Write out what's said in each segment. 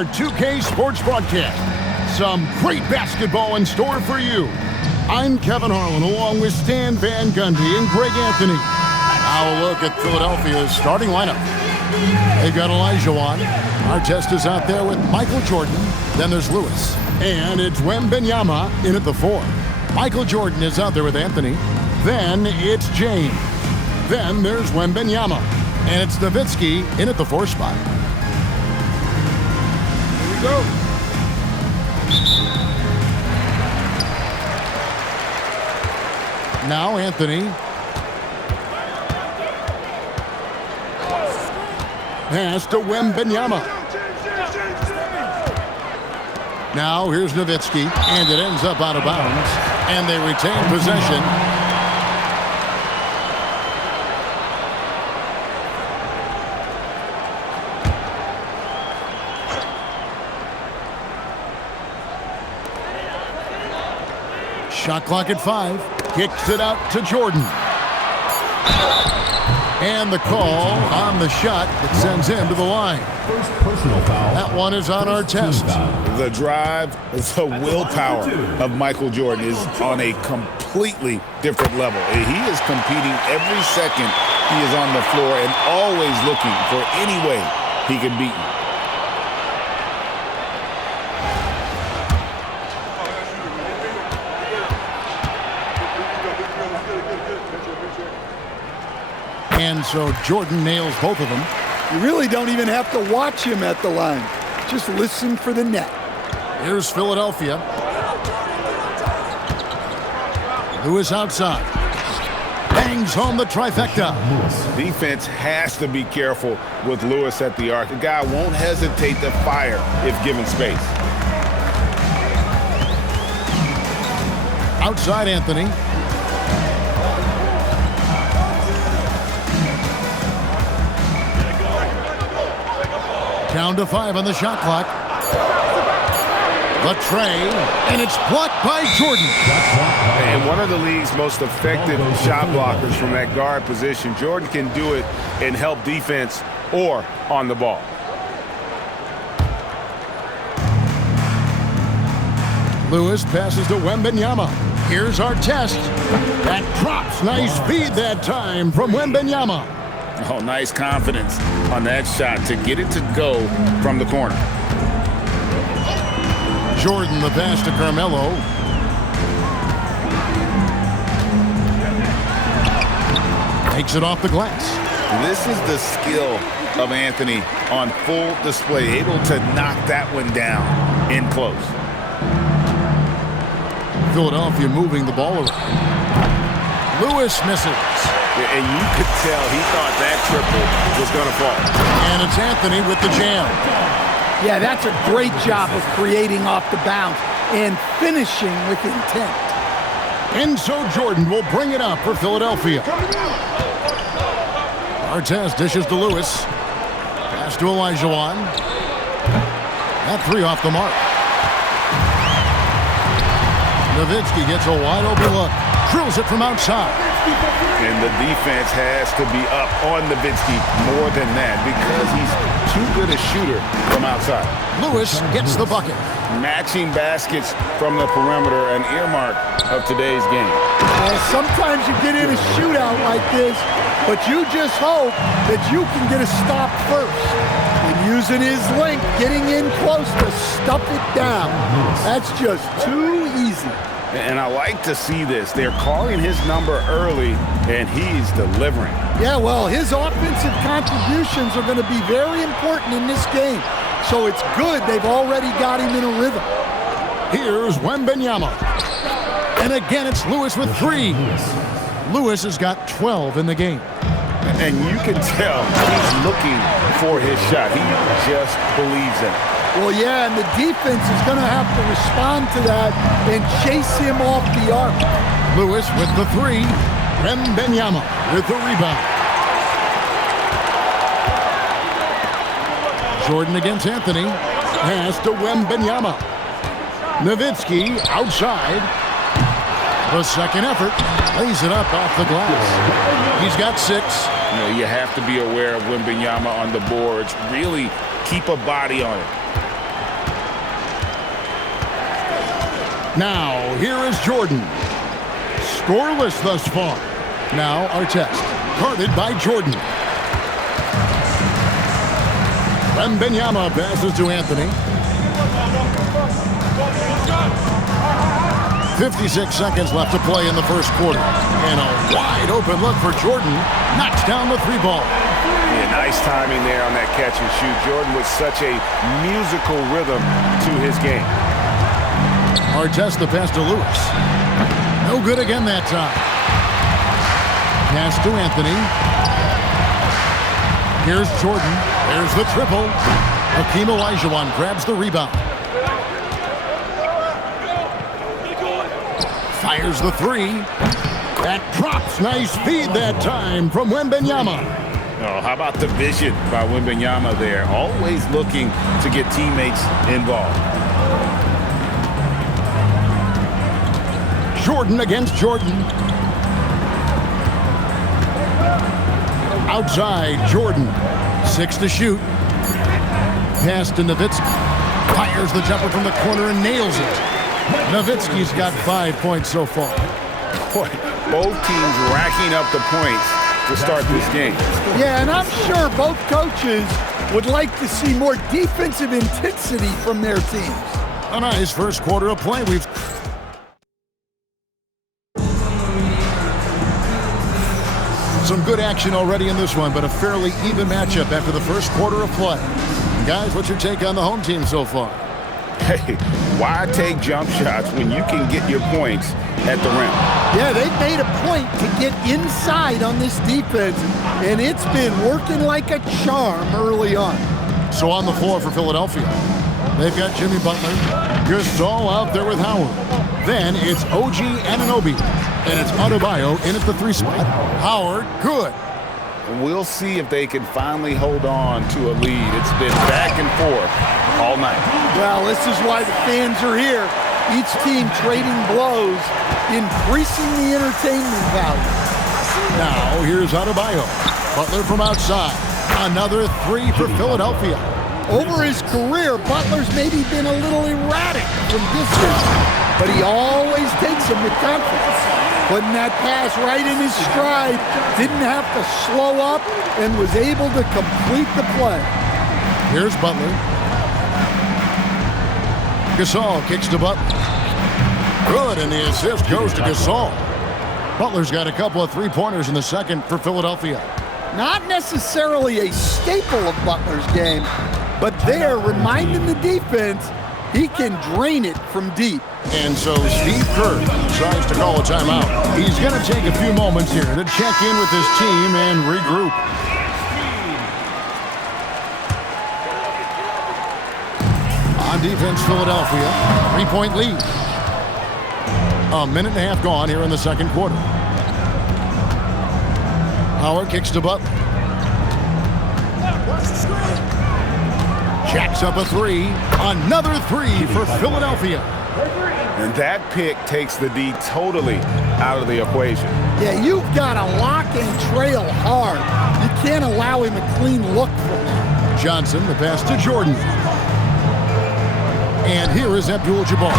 our 2K Sports broadcast. Some great basketball in store for you. I'm Kevin Harlan along with Stan Van Gundy and Greg Anthony. Now a look at Philadelphia's starting lineup. They've got Olajuwon. Artest is out there with Michael Jordan. Then there's Lewis. And it's Wembanyama in at the 4. Michael Jordan is out there with Anthony. Then it's James. Then there's Wembanyama. And it's Nowitzki in at the 4 spot. Here we go. Now Anthony. Pass to Wembanyama. Now here's Nowitzki, and it ends up out of bounds, and they retain possession. Shot clock at 5. Kicks it out to Jordan. And the call on the shot that sends him to the line. First personal foul. That one is on our test. The drive, the willpower of Michael Jordan is on a completely different level. He is competing every second he is on the floor and always looking for any way he can beat you. And so Jordan nails both of them. You really don't even have to watch him at the line. Just listen for the net. Here's Philadelphia. Lewis outside. Bangs home the trifecta. Defense has to be careful with Lewis at the arc. The guy won't hesitate to fire if given space. Outside Anthony. Down to 5 on the shot clock. The tray, and it's blocked by Jordan. And one of the league's most effective shot blockers from that guard position. Jordan can do it and help defense or on the ball. Lewis passes to Wembanyama. Here's our test. That drops. Nice feed that time from Wembanyama. Oh, nice confidence on that shot to get it to go from the corner. Jordan the pass to Carmelo. Takes it off the glass. This is the skill of Anthony on full display, able to knock that one down in close. Philadelphia moving the ball around. Lewis misses. And you could tell he thought that triple was going to fall. And it's Anthony with the jam. Yeah, that's a great job of creating off the bounce and finishing with intent. And so Jordan will bring it up for Philadelphia. Artest dishes to Lewis. Pass to Olajuwon. That 3 off the mark. Nowitzki gets a wide open look. Drills it from outside. And the defense has to be up on Nowitzki more than that because he's too good a shooter from outside. Lewis gets the bucket. Matching baskets from the perimeter, an earmark of today's game. Sometimes you get in a shootout like this, but you just hope that you can get a stop first. And using his length, getting in close to stuff it down. That's just too easy. And I like to see this. They're calling his number early, and he's delivering. Yeah, well, his offensive contributions are going to be very important in this game. So it's good they've already got him in a rhythm. Here's Wembanyama. And again, it's Lewis with 3. Lewis has got 12 in the game. And you can tell he's looking for his shot. He just believes in it. Well, yeah, and the defense is going to have to respond to that and chase him off the arc. Lewis with the 3. Wembanyama with the rebound. Jordan against Anthony. Pass to Wembanyama. Nowitzki outside. The second effort. Lays it up off the glass. He's got 6. You know, you have to be aware of Wembanyama on the boards. Really keep a body on it. Now, here is Jordan. Scoreless thus far. Now, Artest. Guarded by Jordan. Wembanyama passes to Anthony. 56 seconds left to play in the first quarter. And a wide open look for Jordan. Knocks down the three ball. Yeah, nice timing there on that catch and shoot. Jordan with such a musical rhythm to his game. Artest the pass to Lewis. No good again that time. Pass to Anthony. Here's Jordan. There's the triple. Hakeem Olajuwon grabs the rebound. Fires the three. That drops. Nice feed that time from Wembanyama. Oh, how about the vision by Wembanyama there? Always looking to get teammates involved. Jordan against Jordan. Outside, Jordan. 6 to shoot. Pass to Nowitzki. Fires the jumper from the corner and nails it. Nowitzki's got 5 points so far. Boy, both teams racking up the points to start this game. Yeah, and I'm sure both coaches would like to see more defensive intensity from their teams. A nice first quarter of play. We've some good action already in this one, but a fairly even matchup after the first quarter of play. Guys, what's your take on the home team so far? Hey, why take jump shots when you can get your points at the rim? Yeah, they've made a point to get inside on this defense, and it's been working like a charm early on. So on the floor for Philadelphia, they've got Jimmy Butler, Gasol out there with Howard. Then it's OG Anunoby, and it's Adebayo in at the 3 spot. Howard, good. We'll see if they can finally hold on to a lead. It's been back and forth all night. Well, this is why the fans are here. Each team trading blows, increasing the entertainment value. Now, here's Adebayo. Butler from outside. Another 3 for Philadelphia. Over his career, Butler's maybe been a little erratic from distance, but he always takes them with confidence. Putting that pass right in his stride, didn't have to slow up, and was able to complete the play. Here's Butler. Gasol kicks to Butler. Good, and the assist goes to Gasol. Butler's got a couple of 3-pointers in the second for Philadelphia. Not necessarily a staple of Butler's game, but they're reminding the defense he can drain it from deep. And so Steve Kerr decides to call a timeout. He's going to take a few moments here to check in with his team and regroup. On defense, Philadelphia, 3-point lead. A minute and a half gone here in the second quarter. Howard kicks to Butler. Jacks up a 3. Another 3 for Philadelphia. And that pick takes the D totally out of the equation. Yeah, you've got to lock and trail hard. You can't allow him a clean look from that. Johnson, the pass to Jordan. And here is Abdul-Jabbar.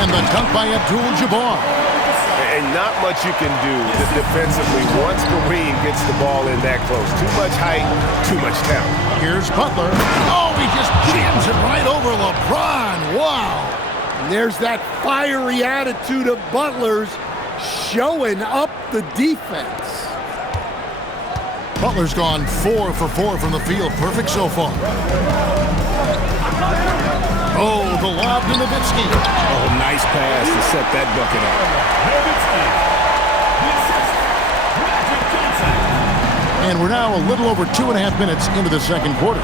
And the dunk by Abdul-Jabbar. And not much you can do defensively once Kareem gets the ball in that close. Too much height, too much talent. Here's Butler. Oh, he just jams it right over LeBron. Wow. And there's that fiery attitude of Butler's showing up the defense. Butler's gone 4 for 4 from the field. Perfect so far. Oh, the lob to Nowitzki. Oh, nice pass to set that bucket up. And we're now a little over 2.5 minutes into the second quarter.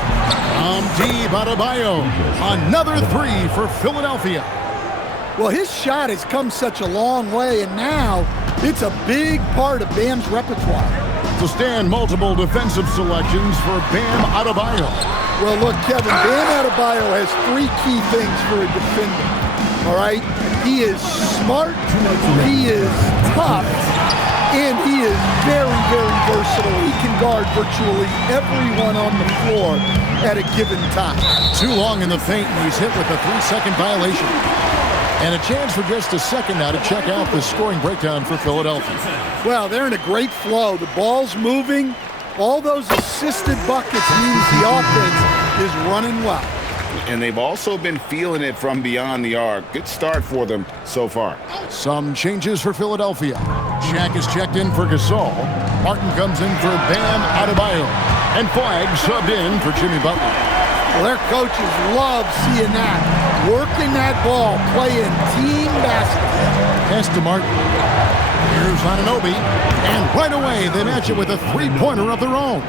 Deep Adebayo. Another 3 for Philadelphia. Well, his shot has come such a long way, and now it's a big part of Bam's repertoire. To stand multiple defensive selections for Bam Adebayo. Well, look, Kevin, Bam Adebayo has 3 key things for a defender, all right? He is smart, he is tough, and he is very, very versatile. He can guard virtually everyone on the floor at a given time. Too long in the paint, and he's hit with a 3-second violation. And a chance for just a second now to check out the scoring breakdown for Philadelphia. Well, they're in a great flow. The ball's moving. All those assisted buckets means the offense is running well. And they've also been feeling it from beyond the arc. Good start for them so far. Some changes for Philadelphia. Shaq is checked in for Gasol. Martin comes in for Bam Adebayo. And Flagg subbed in for Jimmy Butler. Well, their coaches love seeing that. Working that ball, playing team basketball. Pass to Martin. Here's Anunoby. And right away, they match it with a three-pointer of their own.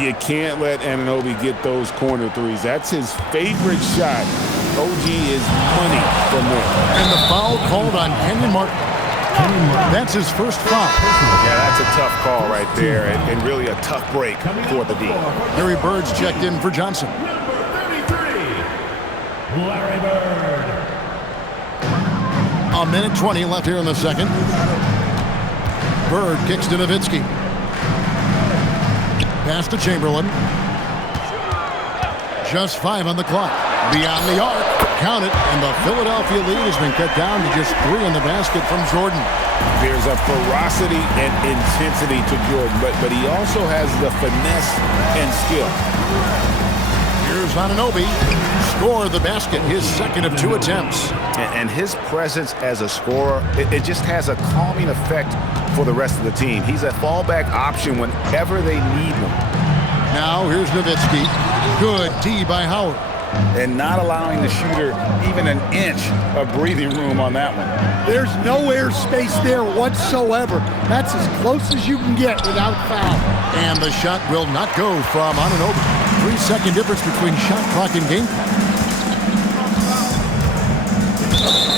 You can't let Anunoby get those corner threes. That's his favorite shot. OG is money from there. And the foul called on Kenyon Martin. That's his first foul. Yeah, that's a tough call right there, and really a tough break for the D. Harry Bird's checked in for Johnson. Larry Bird. A minute 20 left here in the second. Bird kicks to Nowitzki. Pass to Chamberlain. Just 5 on the clock. Beyond the arc. Count it. And the Philadelphia lead has been cut down to just 3 in the basket from Jordan. There's a ferocity and intensity to Jordan, but he also has the finesse and skill. Here's Anunoby. Score the basket. His second of 2 attempts. And his presence as a scorer, it just has a calming effect for the rest of the team. He's a fallback option whenever they need him. Now here's Nowitzki. Good D by Howard. And not allowing the shooter even an inch of breathing room on that one. There's no air space there whatsoever. That's as close as you can get without foul. And the shot will not go from Anunoby. 3-second difference between shot clock and game clock.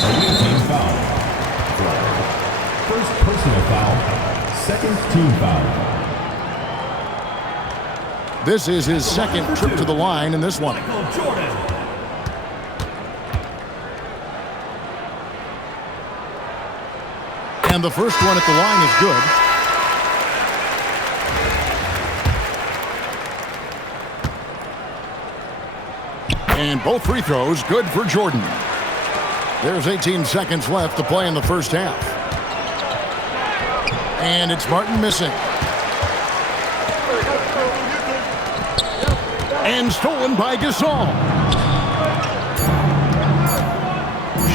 Away team foul. First personal foul. Second team foul. This is his second trip to the line in this one. And the first one at the line is good. And both free throws good for Jordan. There's 18 seconds left to play in the first half. And it's Martin missing. And stolen by Gasol.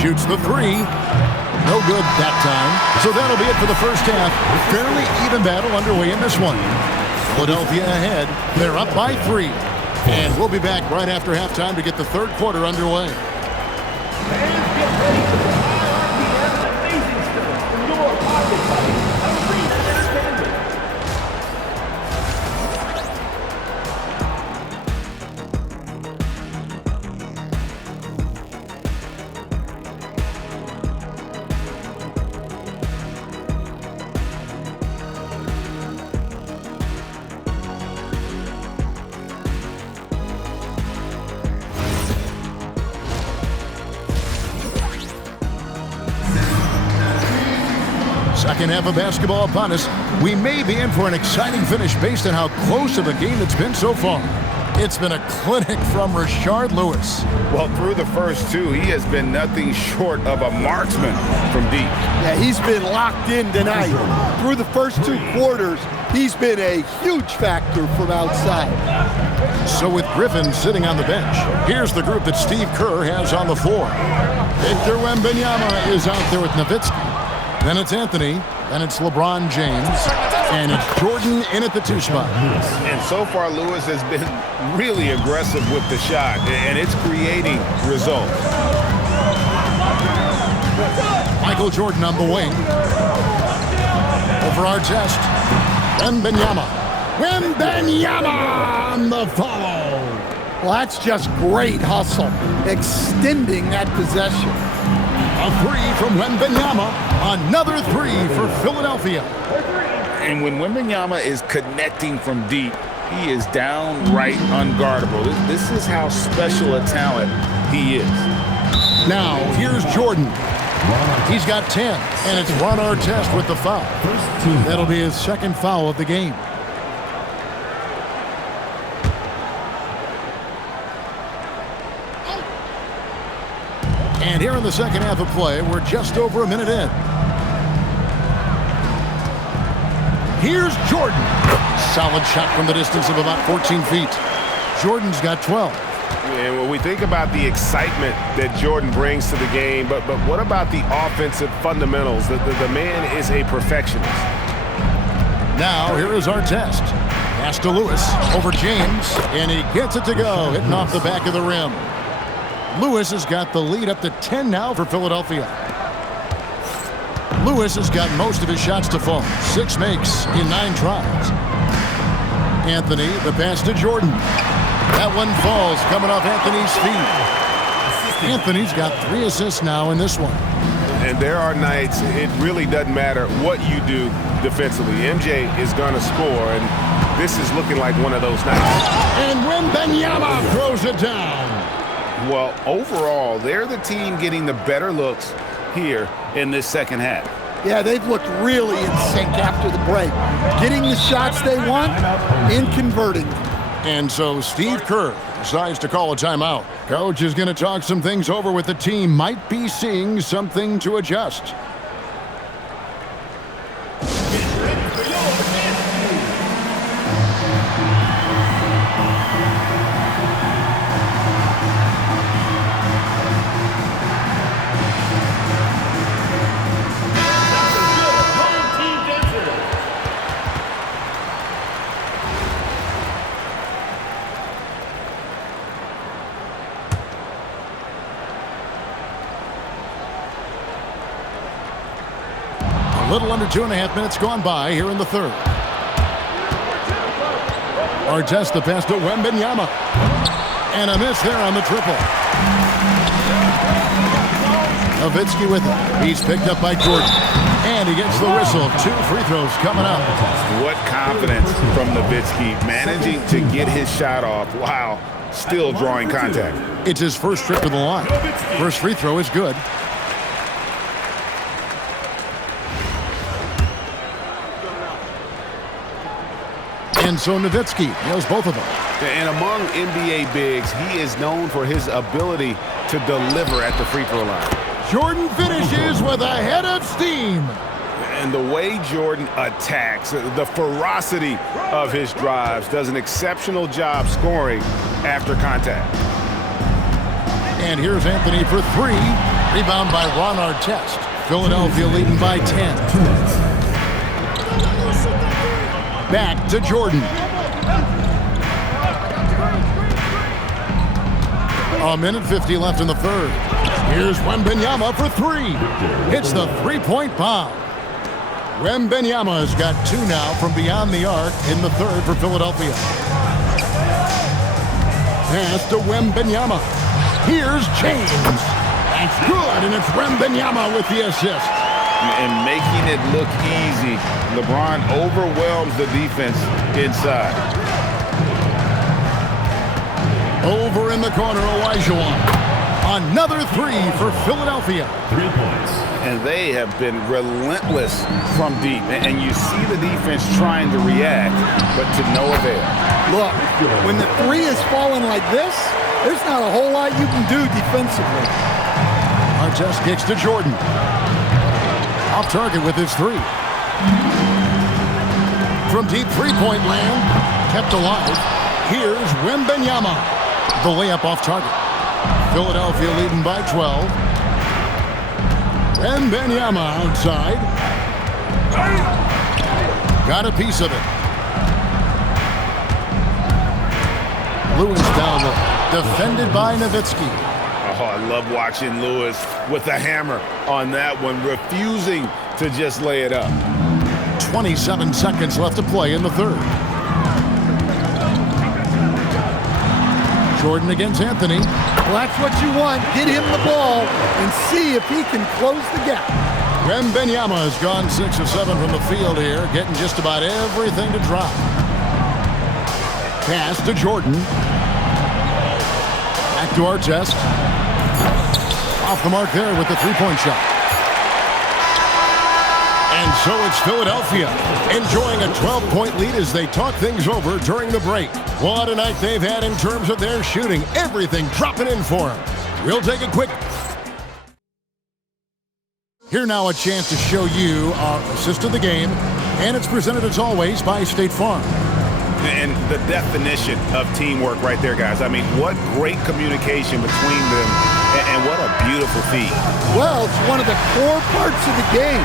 Shoots the 3. No good that time. So that'll be it for the first half. Fairly even battle underway in this one. Philadelphia ahead. They're up by 3. And we'll be back right after halftime to get the third quarter underway. Second half of basketball upon us. We may be in for an exciting finish based on how close of a game it's been so far. It's been a clinic from Rashard Lewis. Well, through the first 2, he has been nothing short of a marksman from deep. Yeah, he's been locked in tonight. Through the first 2 quarters, he's been a huge factor from outside. So with Griffin sitting on the bench, here's the group that Steve Kerr has on the floor. Victor Wembanyama is out there with Nowitzki. Then it's Anthony, then it's LeBron James, and it's Jordan in at the 2 spot. And so far, Lewis has been really aggressive with the shot, and it's creating results. Michael Jordan on the wing. Over our chest. Wembanyama. Wembanyama on the follow. Well, that's just great hustle, extending that possession. A 3 from Wembanyama. Another 3 for Philadelphia. And when Wembanyama is connecting from deep, he is downright unguardable. This is how special a talent he is. Now, here's Jordan. He's got 10, and it's Ron Artest with the foul. That'll be his second foul of the game. And here in the second half of play, we're just over a minute in. Here's Jordan. Solid shot from the distance of about 14 feet. Jordan's got 12. And when we think about the excitement that Jordan brings to the game, but what about the offensive fundamentals? The man is a perfectionist. Now, here is our test. Pass to Lewis over James, and he gets it to go, hitting off the back of the rim. Lewis has got the lead up to 10 now for Philadelphia. Lewis has got most of his shots to fall. 6 makes in 9 tries. Anthony, the pass to Jordan. That one falls, coming off Anthony's feet. Anthony's got 3 assists now in this one. And there are nights it really doesn't matter what you do defensively. MJ is going to score, and this is looking like one of those nights. And Wembanyama throws it down. Well, overall, they're the team getting the better looks here in this second half. Yeah, they've looked really in sync after the break. Getting the shots they want and converting. And so Steve Kerr decides to call a timeout. Coach is going to talk some things over with the team. Might be seeing something to adjust. A little under 2.5 minutes gone by here in the third. Artest the pass to Wembanyama. And a miss there on the triple. Nowitzki with it. He's picked up by Jordan. And he gets the whistle. 2 free throws coming up. What confidence from Nowitzki, managing to get his shot off while still drawing contact. It's his first trip to the line. First free throw is good. And so Nowitzki nails both of them. And among NBA bigs, he is known for his ability to deliver at the free throw line. Jordan finishes with a head of steam. And the way Jordan attacks, the ferocity of his drives, does an exceptional job scoring after contact. And here's Anthony for 3. Rebound by Ron Artest. Philadelphia leading by 10. Back to Jordan. A minute 50 left in the third. Here's Wembanyama for 3. Hits the three-point bomb. Wembanyama has got 2 now from beyond the arc in the third for Philadelphia. Pass to Wembanyama. Here's James. That's good, and it's Wembanyama with the assist. And making it look easy. LeBron overwhelms the defense inside. Over in the corner, Olajuwon. Another 3 for Philadelphia. 3 points. And they have been relentless from deep. And you see the defense trying to react, but to no avail. Look, when the 3 is falling like this, there's not a whole lot you can do defensively. Artest kicks to Jordan. Off target with his 3. From deep three-point land, kept alive. Here's Wembanyama. The layup off target. Philadelphia leading by 12. Wembanyama outside. Got a piece of it. Lewis down low. Defended by Nowitzki. Oh, I love watching Lewis with the hammer on that one, refusing to just lay it up. 27 seconds left to play in the third. Jordan against Anthony. Well, that's what you want. Get him the ball and see if he can close the gap. Wembanyama has gone 6 of 7 from the field here, getting just about everything to drop. Pass to Jordan. Back to Artest. Off the mark there with the three-point shot. And so it's Philadelphia enjoying a 12-point lead as they talk things over during the break. What a night they've had in terms of their shooting. Everything dropping in for them. We'll take a quick Here now a chance to show you our assist of the game, and it's presented as always by State Farm. And the definition of teamwork right there, guys. I mean, what great communication between them, and what a beautiful feat. Well, it's one of the core parts of the game.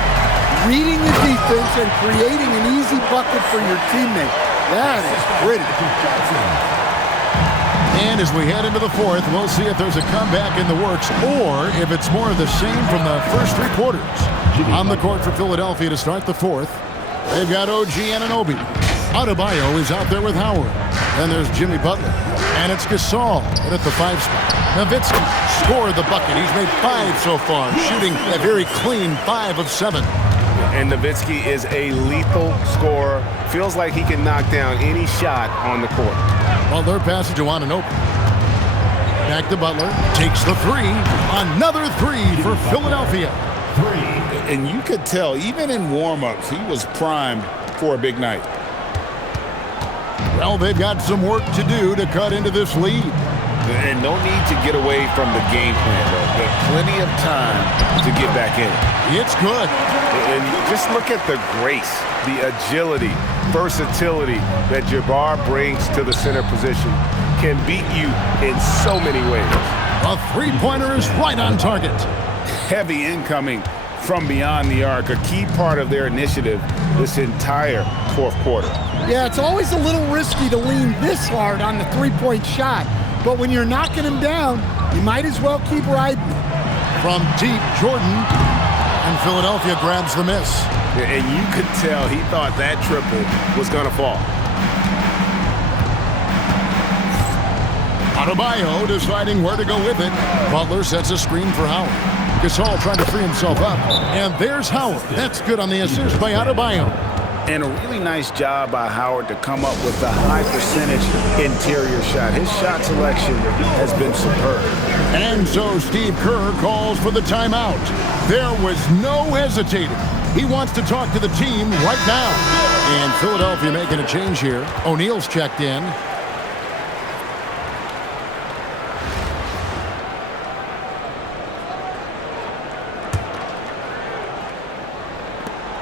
Reading the defense and creating an easy bucket for your teammate. That is pretty. And as we head into the fourth, we'll see if there's a comeback in the works or if it's more of the same from the first 3 quarters. On the court for Philadelphia to start the fourth, they've got OG Anunoby. Adebayo is out there with Howard. Then there's Jimmy Butler. And it's Gasol at the 5 spot. Nowitzki scored the bucket. He's made 5 so far, shooting a very clean 5 of 7. And Nowitzki is a lethal scorer. Feels like he can knock down any shot on the court. Butler passes to Anunoby. Back to Butler. Takes the 3. Another 3 for Philadelphia. 3. And you could tell, even in warm-ups, he was primed for a big night. Well, they've got some work to do to cut into this lead. And no need to get away from the game plan, though. There's plenty of time to get back in it. It's good. And just look at the grace, the agility, versatility that Jabbar brings to the center position. Can beat you in so many ways. A 3-pointer is right on target. Heavy incoming from beyond the arc, a key part of their initiative this entire fourth quarter. Yeah, it's always a little risky to lean this hard on the 3-point shot. But when you're knocking him down, you might as well keep riding. From deep, Jordan, and Philadelphia grabs the miss. And you could tell he thought that triple was going to fall. Adebayo deciding where to go with it. Butler sets a screen for Howard. Gasol trying to free himself up. And there's Howard. That's good on the assist by Adebayo. And a really nice job by Howard to come up with a high percentage interior shot. His shot selection has been superb. And so Steve Kerr calls for the timeout. There was no hesitating. He wants to talk to the team right now. And Philadelphia making a change here. O'Neal's checked in.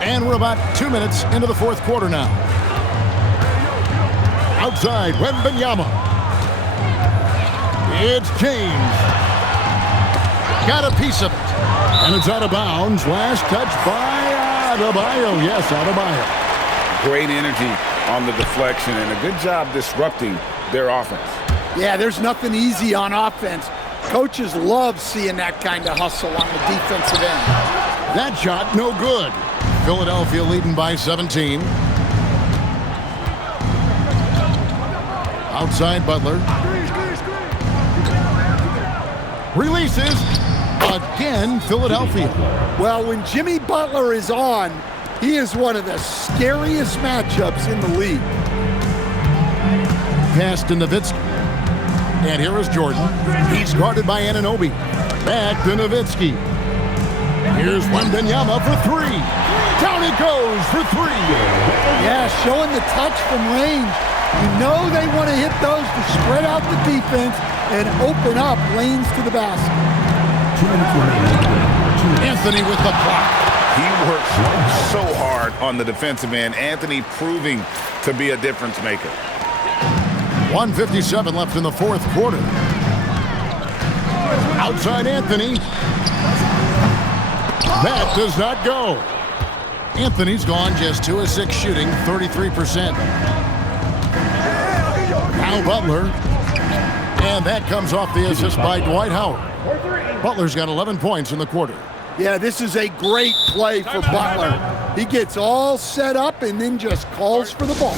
And we're about 2 minutes into the fourth quarter now. Outside, Wembanyama. It's James. Got a piece of it. And it's out of bounds. Last touch by Adebayo. Yes, Adebayo. Great energy on the deflection and a good job disrupting their offense. Yeah, there's nothing easy on offense. Coaches love seeing that kind of hustle on the defensive end. That shot, no good. Philadelphia leading by 17. Outside Butler. Releases. Again, Philadelphia. Well, when Jimmy Butler is on, he is one of the scariest matchups in the league. Pass to Nowitzki. And here is Jordan. He's guarded by Anunoby. Back to Nowitzki. Here's Wembanyama for 3. Down it goes for 3. Yeah, showing the touch from range. You know they want to hit those to spread out the defense and open up lanes to the basket. 2 minutes remaining. Anthony with the block. He works so hard on the defensive end. Anthony proving to be a difference maker. 1:57 left in the fourth quarter. Outside Anthony. That does not go. Anthony's gone just 2 of 6 shooting, 33%. Now Butler. And that comes off the assist by Dwight Howard. Butler's got 11 points in the quarter. Yeah, this is a great play for Butler. He gets all set up and then just calls for the ball.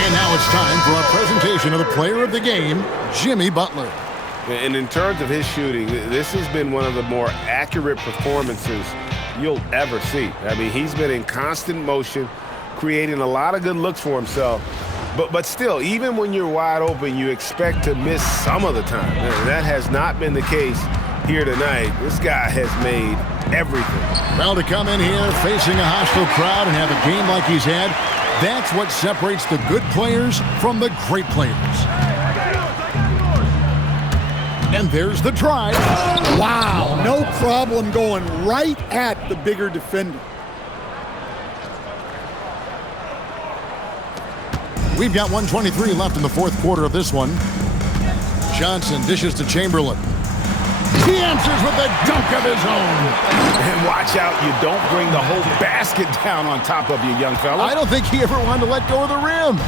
And now it's time for our presentation of the player of the game, Jimmy Butler. And in terms of his shooting, this has been one of the more accurate performances you'll ever see. I mean, he's been in constant motion, creating a lot of good looks for himself. But still, even when you're wide open, you expect to miss some of the time. And that has not been the case here tonight. This guy has made everything. Well, to come in here facing a hostile crowd and have a game like he's had, That's what separates the good players from the great players. And there's the drive. Wow, no problem going right at the bigger defender. We've got 1:23 left in the fourth quarter of this one. Johnson dishes to Chamberlain. He answers with a dunk of his own. And watch out, you don't bring the whole basket down on top of you, young fella. I don't think he ever wanted to let go of the rim.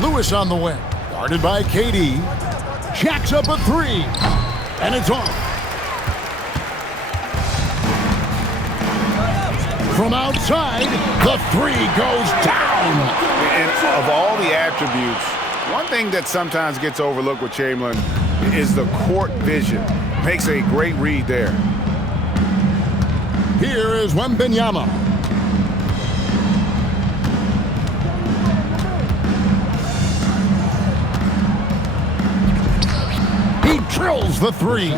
Lewis on the wing, guarded by KD. Jacks up a three, and it's off. From outside, the three goes down. And of all the attributes, one thing that sometimes gets overlooked with Chamberlain is the court vision. Makes a great read there. Here is Wembanyama. He drills the three.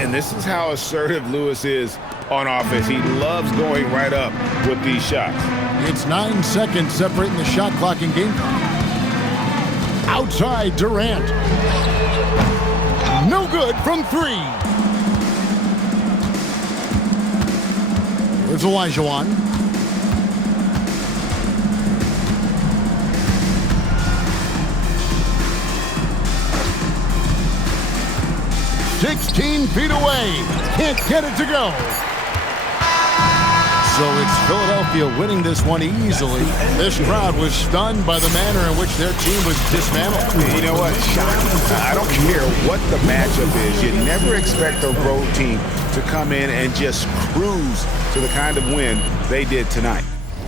And this is how assertive Lewis is on offense. He loves going right up with these shots. It's 9 seconds separating the shot clock and game clock. Outside Durant. No good from three. Here's Olajuwon. "16 feet away. Can't get it to go." So it's Philadelphia winning this one easily. This crowd was stunned by the manner in which their team was dismantled. You know what? Shocking. I don't care what the matchup is. You never expect a road team to come in and just cruise to the kind of win they did tonight.